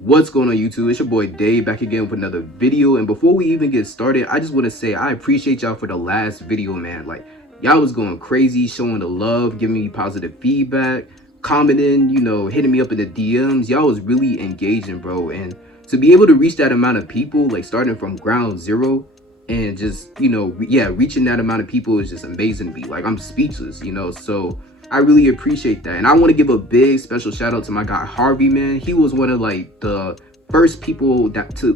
What's going on YouTube? It's your boy Dave back again with another video. And before we even get started, I just want to say I appreciate y'all for the last video, man. Like, y'all was going crazy, showing the love, giving me positive feedback, commenting, hitting me up in the DMs. Y'all was really engaging, bro. And to be able to reach that amount of people, like starting from ground zero and just, reaching that amount of people is just amazing to me. Like, I'm speechless, so I really appreciate that. And I want to give a big special shout out to my guy Harvey, man. He was one of like the first people that to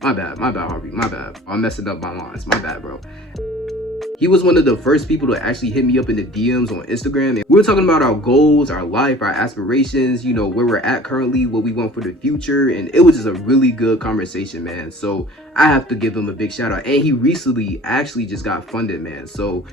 my bad Harvey, my bad. I'm messing up my lines, my bad, bro. He was one of the first people to actually hit me up in the DMs on Instagram. And we were talking about our goals, our life, our aspirations, where we're at currently, what we want for the future. And it was just a really good conversation, man. So I have to give him a big shout out. And he recently actually just got funded, man. So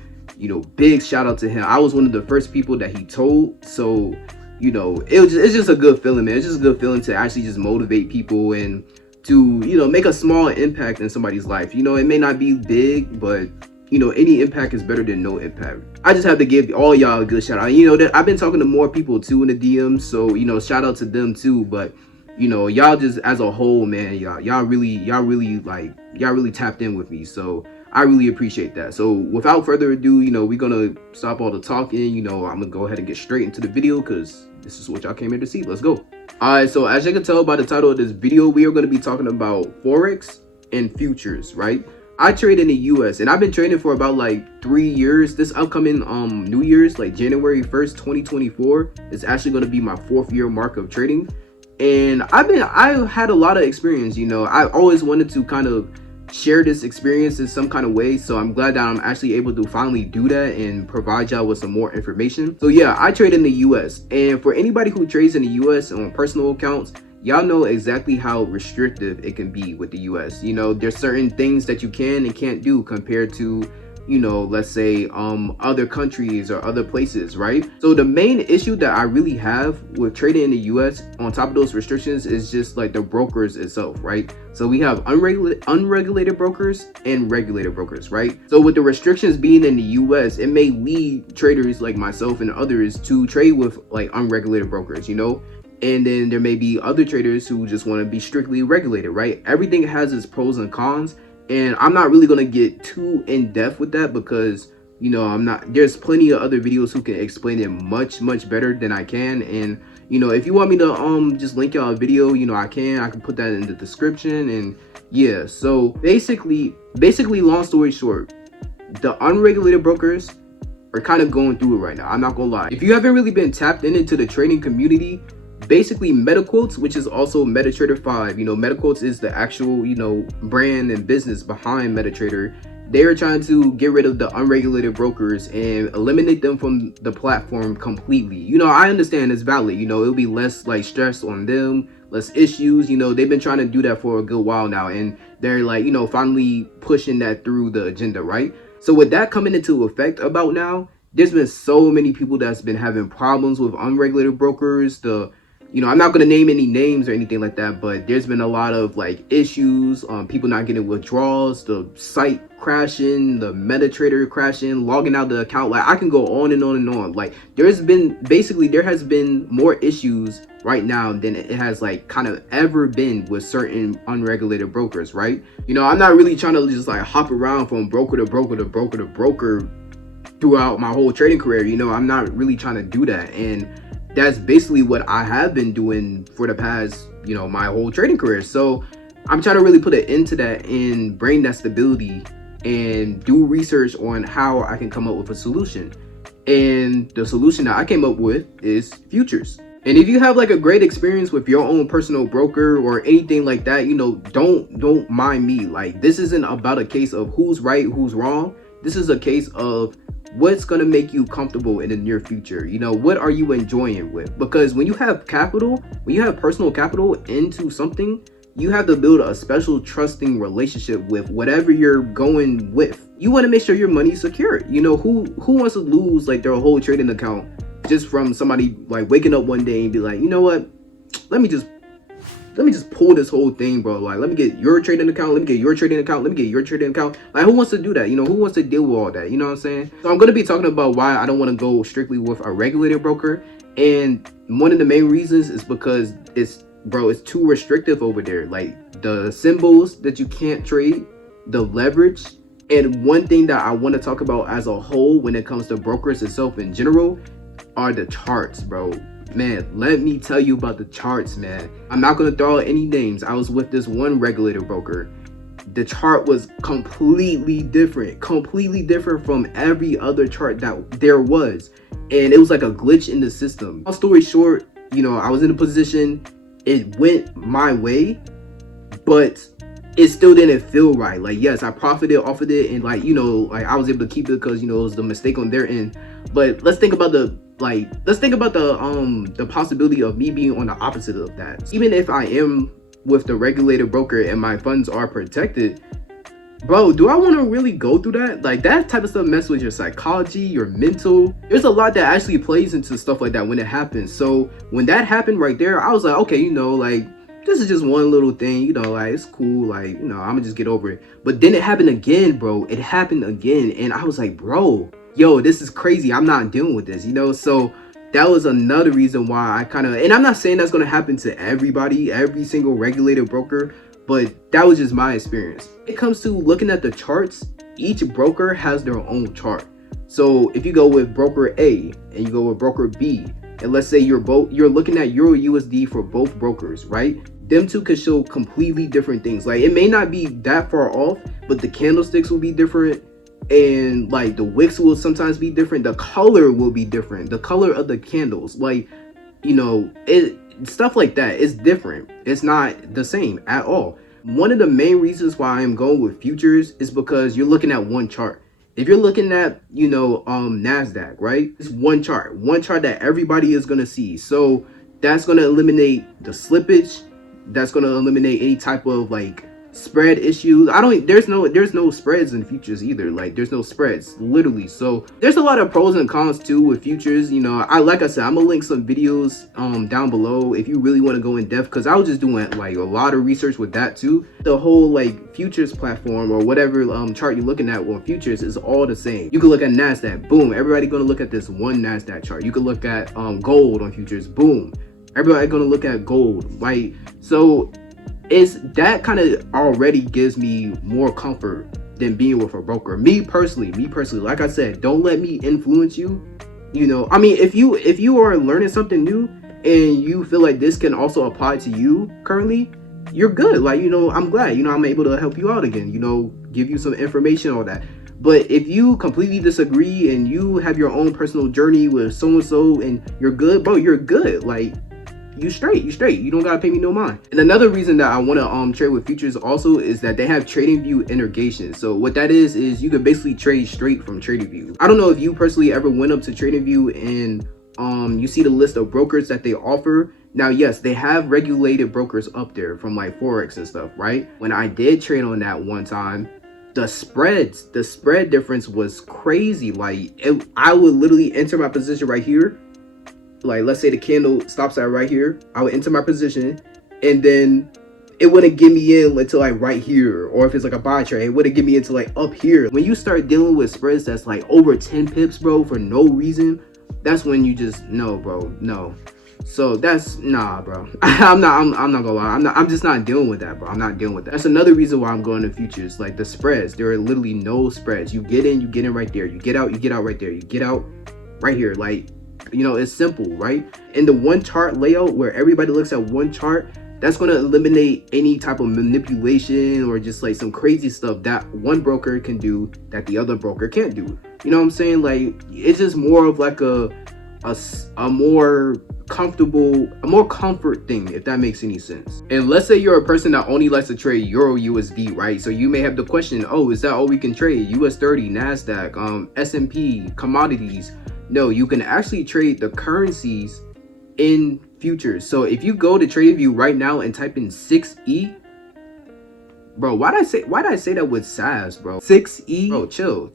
big shout out to him. I was one of the first people that he told. So it's just a good feeling, man. It's just a good feeling to actually just motivate people and to make a small impact in somebody's life. It may not be big, but any impact is better than no impact. I just have to give all y'all a good shout out. That I've been talking to more people too in the DMs, so shout out to them too. But y'all just as a whole, man, y'all really tapped in with me, so I really appreciate that. So without further ado, we're gonna stop all the talking. I'm gonna go ahead and get straight into the video because this is what y'all came here to see. Let's go. All right, so as you can tell by the title of this video, we are going to be talking about Forex and futures, right? I trade in the US and I've been trading for about like 3 years. This upcoming New Year's, like January 1st, 2024, is actually going to be my 4th year mark of trading. And I've had a lot of experience. I always wanted to kind of share this experience in some kind of way, so I'm glad that I'm actually able to finally do that and provide y'all with some more information. So yeah, I trade in the US, and for anybody who trades in the US on personal accounts, y'all know exactly how restrictive it can be with the US. There's certain things that you can and can't do compared to let's say other countries or other places, right? So the main issue that I really have with trading in the US on top of those restrictions is just like the brokers itself, right? So we have unregulated brokers and regulated brokers, right? So with the restrictions being in the US, it may lead traders like myself and others to trade with like unregulated brokers, and then there may be other traders who just want to be strictly regulated, right? Everything has its pros and cons. And I'm not really going to get too in depth with that because, there's plenty of other videos who can explain it much better than I can. And, if you want me to just link y'all a video, I can put that in the description. And yeah, so basically, long story short, the unregulated brokers are kind of going through it right now. I'm not going to lie. If you haven't really been tapped into the trading community, basically MetaQuotes, which is also MetaTrader 5, MetaQuotes is the actual brand and business behind MetaTrader. They're trying to get rid of the unregulated brokers and eliminate them from the platform completely. I understand it's valid. It'll be less like stress on them, less issues. They've been trying to do that for a good while now, and they're like finally pushing that through the agenda, right? So with that coming into effect about now, there's been so many people that's been having problems with unregulated brokers. I'm not going to name any names or anything like that, but there's been a lot of like issues, people not getting withdrawals, the site crashing, the MetaTrader crashing, logging out the account. Like I can go on and on and on. Like there has been more issues right now than it has like kind of ever been with certain unregulated brokers, right? I'm not really trying to just like hop around from broker to broker to broker to broker throughout my whole trading career. I'm not really trying to do that. And that's basically what I have been doing for the past, my whole trading career. So I'm trying to really put an end to that and bring that stability and do research on how I can come up with a solution. And the solution that I came up with is futures. And if you have like a great experience with your own personal broker or anything like that, don't mind me. Like this isn't about a case of who's right, who's wrong. This is a case of what's going to make you comfortable in the near future. What are you enjoying with? Because when you have capital, when you have personal capital into something, you have to build a special trusting relationship with whatever you're going with. You want to make sure your money is secure. Who wants to lose like their whole trading account just from somebody like waking up one day and be like, what, let me just pull this whole thing, bro. Like, let me get your trading account, let me get your trading account, let me get your trading account. Like, who wants to do that? Who wants to deal with all that? You know what I'm saying? So I'm going to be talking about why I don't want to go strictly with a regulated broker. And one of the main reasons is because it's bro, it's too restrictive over there. Like the symbols that you can't trade, the leverage. And one thing that I want to talk about as a whole when it comes to brokers itself in general are the charts, bro. Man, let me tell you about the charts, man. I'm not gonna throw out any names. I was with this one regulator broker. The chart was completely different from every other chart that there was. And it was like a glitch in the system. Long story short, you know, I was in a position, it went my way, but it still didn't feel right. Like, yes, I profited off of it, and like, you know, like I was able to keep it because, you know, it was the mistake on their end. But let's think about the possibility of me being on the opposite of that. Even if I am with the regulated broker and my funds are protected, bro, do I want to really go through that? Like, that type of stuff mess with your psychology, your mental. There's a lot that actually plays into stuff like that when it happens. So when that happened right there, I was like, okay, you know, like, this is just one little thing, you know, like, it's cool, like, you know, I'm gonna just get over it. But then it happened again, bro. It happened again, and I was like, bro, yo, this is crazy. I'm not dealing with this, you know? So that was another reason why I kind of, and I'm not saying that's going to happen to everybody, every single regulated broker, but that was just my experience. When it comes to looking at the charts, each broker has their own chart. So if you go with broker A and you go with broker B, and let's say you're looking at Euro USD for both brokers, right? Them two could show completely different things. Like, it may not be that far off, but the candlesticks will be different. And like the wicks will sometimes be different. The color will be different. The color of the candles, like, you know, stuff like that is different. It's not the same at all. One of the main reasons why I'm going with futures is because you're looking at one chart. If you're looking at, you know, NASDAQ, right? It's one chart that everybody is going to see. So that's going to eliminate the slippage. That's going to eliminate any type of like spread issues. There's no spreads in futures either. Like, there's no spreads, literally. So there's a lot of pros and cons too with futures. You know, like I said, I'm gonna link some videos down below if you really want to go in depth, because I was just doing like a lot of research with that too. The whole like futures platform or whatever chart you're looking at on futures is all the same. You can look at NASDAQ, boom, everybody gonna look at this one NASDAQ chart. You can look at gold on futures, boom, everybody gonna look at gold, right? So is that kind of already gives me more comfort than being with a broker. Me personally, like I said, don't let me influence you. You know, I mean, if you are learning something new and you feel like this can also apply to you currently, you're good. Like, you know, I'm glad, you know, I'm able to help you out again, you know, give you some information on that. But if you completely disagree and you have your own personal journey with so-and-so and you're good, bro, you're good. Like, you straight, you don't gotta pay me no mind. And another reason that I want to trade with futures also is that they have TradingView integration. So what that is you can basically trade straight from TradingView. I don't know if you personally ever went up to TradingView and you see the list of brokers that they offer. Now, yes, they have regulated brokers up there from like Forex and stuff, right? When I did trade on that one time, the spread difference was crazy. Like, I would literally enter my position right here. Like, let's say the candle stops at right here, I would enter my position, and then it wouldn't get me in until like right here. Or if it's like a buy trade, it wouldn't get me into like up here. When you start dealing with spreads that's like over 10 pips, bro, for no reason, that's when you just no, bro, no. So that's nah, bro. I'm not gonna lie, I'm just not dealing with that, bro. I'm not dealing with that. That's another reason why I'm going to futures. Like, the spreads, there are literally no spreads. You get in right there. You get out right there. You get out right here. Like, you know, it's simple, right? And the one chart layout where everybody looks at one chart, that's going to eliminate any type of manipulation or just like some crazy stuff that one broker can do that the other broker can't do. You know what I'm saying? Like, it's just more of like a more comfortable, a more comfort thing, if that makes any sense. And let's say you're a person that only likes to trade Euro USD, right? So you may have the question, oh, is that all we can trade? US 30, NASDAQ, S&P, commodities. No, you can actually trade the currencies in futures. So if you go to TradingView right now and type in 6E, bro, why'd I say that with SAS, bro? 6E, bro, chill.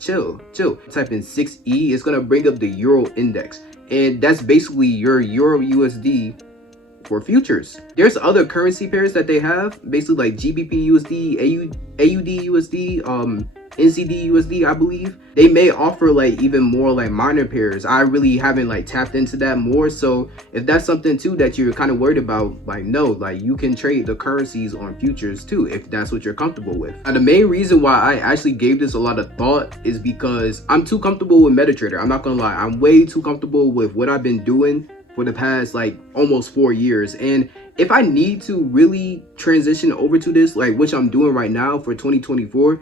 Type in 6E, it's gonna bring up the Euro index, and that's basically your Euro USD for futures. There's other currency pairs that they have, basically like GBP USD, AUD USD, NCD USD, I believe. They may offer like even more like minor pairs. I really haven't like tapped into that more. So if that's something too that you're kind of worried about, like no, like you can trade the currencies on futures too if that's what you're comfortable with. Now, the main reason why I actually gave this a lot of thought is because I'm too comfortable with MetaTrader. I'm not gonna lie, I'm way too comfortable with what I've been doing for the past like almost 4 years. And if I need to really transition over to this, like which I'm doing right now for 2024,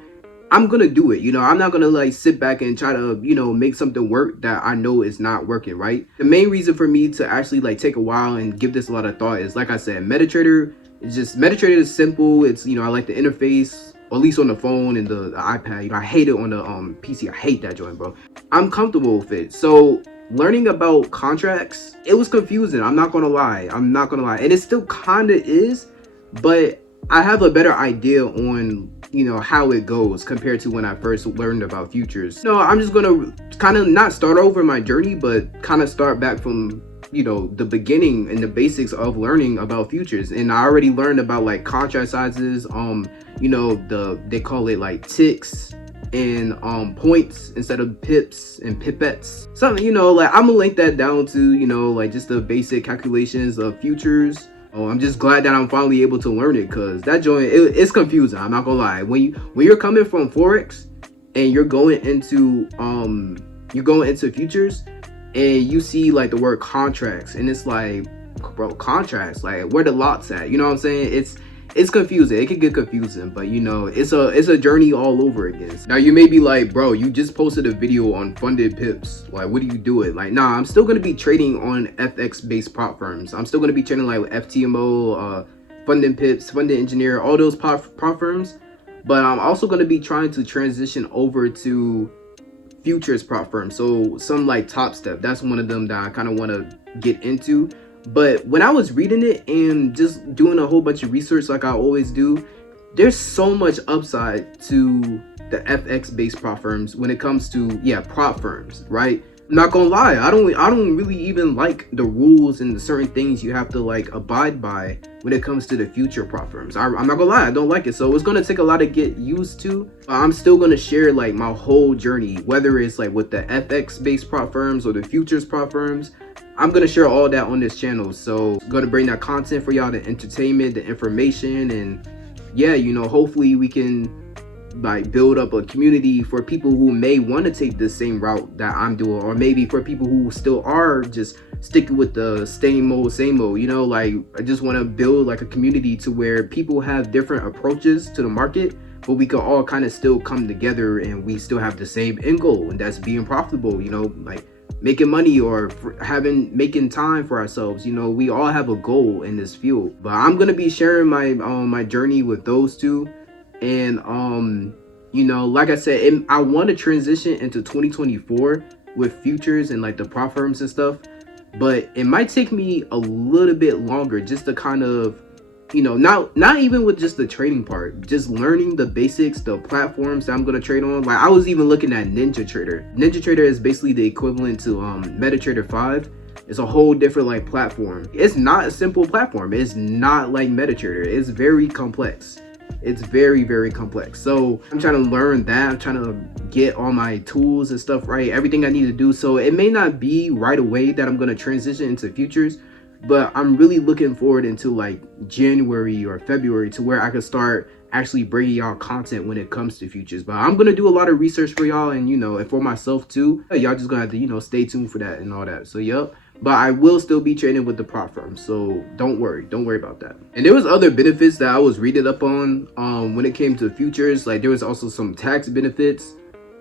I'm gonna do it. I'm not gonna like sit back and try to make something work that I know is not working, right? The main reason for me to actually like take a while and give this a lot of thought is, like I said, MetaTrader is simple. It's I like the interface, or at least on the phone and the iPad. I hate it on the PC. I hate that joint, bro. I'm comfortable with it. So learning about contracts, it was confusing. I'm not gonna lie, and it still kind of is, but I have a better idea on how it goes compared to when I first learned about futures. I'm just gonna kind of not start over my journey, but kind of start back from the beginning and the basics of learning about futures. And I already learned about like contract sizes, they call it like ticks and points instead of pips and pipettes. Something like I'm gonna link that down to like just the basic calculations of futures. I'm just glad that I'm finally able to learn it, because that joint, it's confusing. I'm not gonna lie. When you're coming from Forex and you're going into futures and you see like the word contracts, and it's like, bro, contracts, like where the lots at? You know what I'm saying? It's confusing. It can get confusing, but it's a journey all over again. Now you may be like, bro, you just posted a video on funded pips. Like, what are you doing? Like, nah, I'm still gonna be trading on FX based prop firms. I'm still gonna be trading like FTMO, funded pips, funded engineer, all those prop firms. But I'm also gonna be trying to transition over to futures prop firms. So some like Top Step. That's one of them that I kind of want to get into. But when I was reading it and just doing a whole bunch of research like I always do, there's so much upside to the FX based prop firms when it comes to prop firms, right? I'm not gonna lie, I don't really even like the rules and the certain things you have to like abide by when it comes to the future prop firms. I'm not gonna lie, I don't like it. So it's gonna take a lot to get used to. I'm still gonna share like my whole journey, whether it's like with the FX based prop firms or the futures prop firms. I'm gonna share all that on this channel. So I'm gonna bring that content for y'all, the entertainment, the information, and hopefully we can like build up a community for people who may want to take the same route that I'm doing, or maybe for people who still are just sticking with the same old like I just want to build like a community to where people have different approaches to the market, but we can all kind of still come together and we still have the same end goal, and that's being profitable, like making money or making time for ourselves. We all have a goal in this field. But I'm gonna be sharing my my journey with those two. And like I said, I want to transition into 2024 with futures and like the prop firms and stuff, but it might take me a little bit longer just to kind of not even with just the trading part, just learning the basics, the platforms that I'm gonna trade on. Like I was even looking at NinjaTrader. NinjaTrader is basically the equivalent to MetaTrader 5. It's a whole different like platform. It's not a simple platform. It's not like MetaTrader. It's very complex. It's very, very complex. So I'm trying to learn that. I'm trying to get all my tools and stuff right, everything I need to do. So it may not be right away that I'm gonna transition into futures, but I'm really looking forward into like January or February to where I can start actually bringing y'all content when it comes to futures. But I'm gonna do a lot of research for y'all, and and for myself too. Y'all just gonna have to stay tuned for that and all that. So yep. But I will still be trading with the prop firm, so don't worry about that. And there was other benefits that I was reading up on when it came to futures. Like there was also some tax benefits.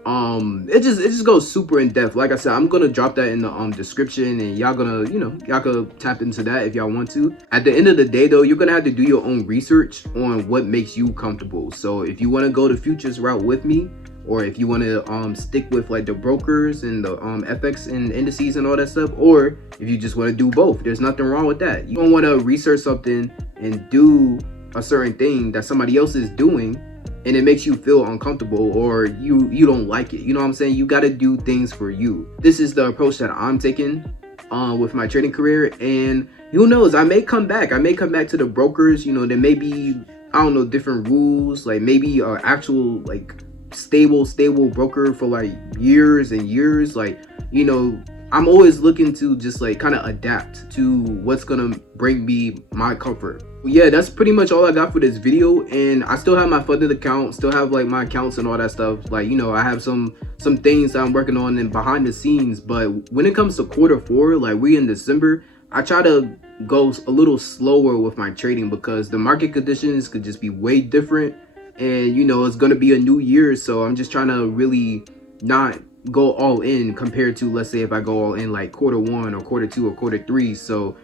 It just goes super in depth. Like I said, I'm gonna drop that in the description, and y'all gonna y'all could tap into that if y'all want to. At the end of the day though, you're gonna have to do your own research on what makes you comfortable. So if you want to go the futures route with me, or if you want to stick with like the brokers and the FX and indices and all that stuff, or if you just want to do both, there's nothing wrong with that. You don't want to research something and do a certain thing that somebody else is doing and it makes you feel uncomfortable, or you don't like it. You know what I'm saying? You got to do things for you. This is the approach that I'm taking. with my trading career, and who knows, I may come back. I may come back to the brokers. You know, there may be, I don't know, different rules, like maybe actual like stable broker for like years and years. Like, you know, I'm always looking to just like kind of adapt to what's gonna bring me my comfort. Yeah, that's pretty much all I got for this video, and I still have my funded account, still have like my accounts and all that stuff. Like, you know, I have some things that I'm working on and behind the scenes. But when it comes to Q4, like we in December, I try to go a little slower with my trading because the market conditions could just be way different, and you know, it's gonna be a new year, so I'm just trying to really not go all in compared to, let's say, if I go all in like Q1 or Q2 or Q3. So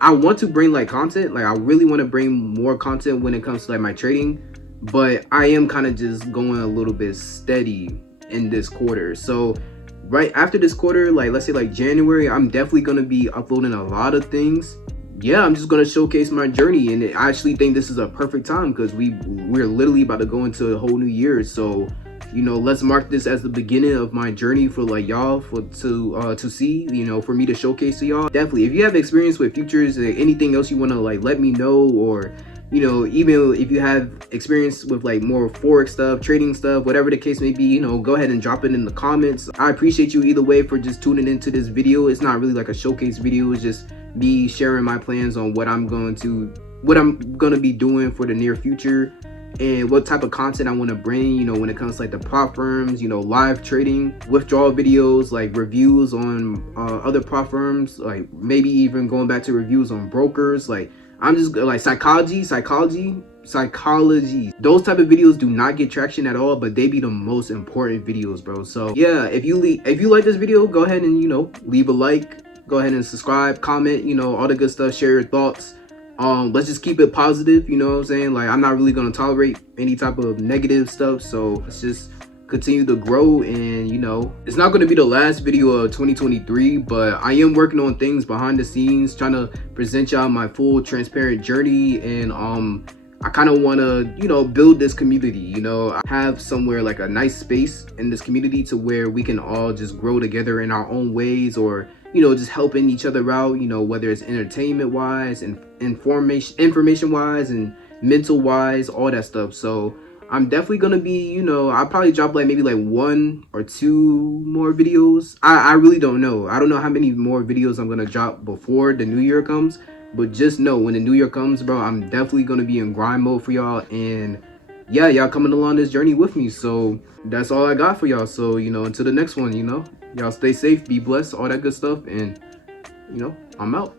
I want to bring like content, like I really want to bring more content when it comes to like my trading, but I am kind of just going a little bit steady in this quarter. So right after this quarter, like let's say like January, I'm definitely going to be uploading a lot of things. Yeah, I'm just going to showcase my journey, and I actually think this is a perfect time because we're literally about to go into a whole new year. So, you know, let's mark this as the beginning of my journey for like y'all to see, you know, for me to showcase to y'all. Definitely, if you have experience with futures or anything else you want to like let me know, or you know, even if you have experience with like more Forex stuff, trading stuff, whatever the case may be, you know, go ahead and drop it in the comments. I appreciate you either way for just tuning into this video. It's not really like a showcase video, it's just me sharing my plans on what I'm going to be doing for the near future, and what type of content I want to bring, you know, when it comes to like the prop firms, you know, live trading, withdrawal videos, like reviews on other prop firms, like maybe even going back to reviews on brokers. Like I'm just like psychology. Those type of videos do not get traction at all, but they be the most important videos, bro. So yeah, if you like this video, go ahead and, you know, leave a like, go ahead and subscribe, comment, you know, all the good stuff, share your thoughts. Let's just keep it positive, you know what I'm saying? Like, I'm not really gonna tolerate any type of negative stuff, so let's just continue to grow. And you know, it's not going to be the last video of 2023, but I am working on things behind the scenes, trying to present y'all my full transparent journey. And I kind of want to, you know, build this community, you know, I have somewhere like a nice space in this community to where we can all just grow together in our own ways, or you know, just helping each other out, you know, whether it's entertainment wise and information wise and mental wise, all that stuff. So I'm definitely gonna be, you know, I'll probably drop like maybe like 1 or 2 more videos. I really don't know. I don't know how many more videos I'm gonna drop before the new year comes, but just know when the new year comes, bro, I'm definitely gonna be in grind mode for y'all. And yeah, y'all coming along this journey with me. So that's all I got for y'all. So, you know, until the next one, you know, y'all stay safe, be blessed, all that good stuff. And, you know, I'm out.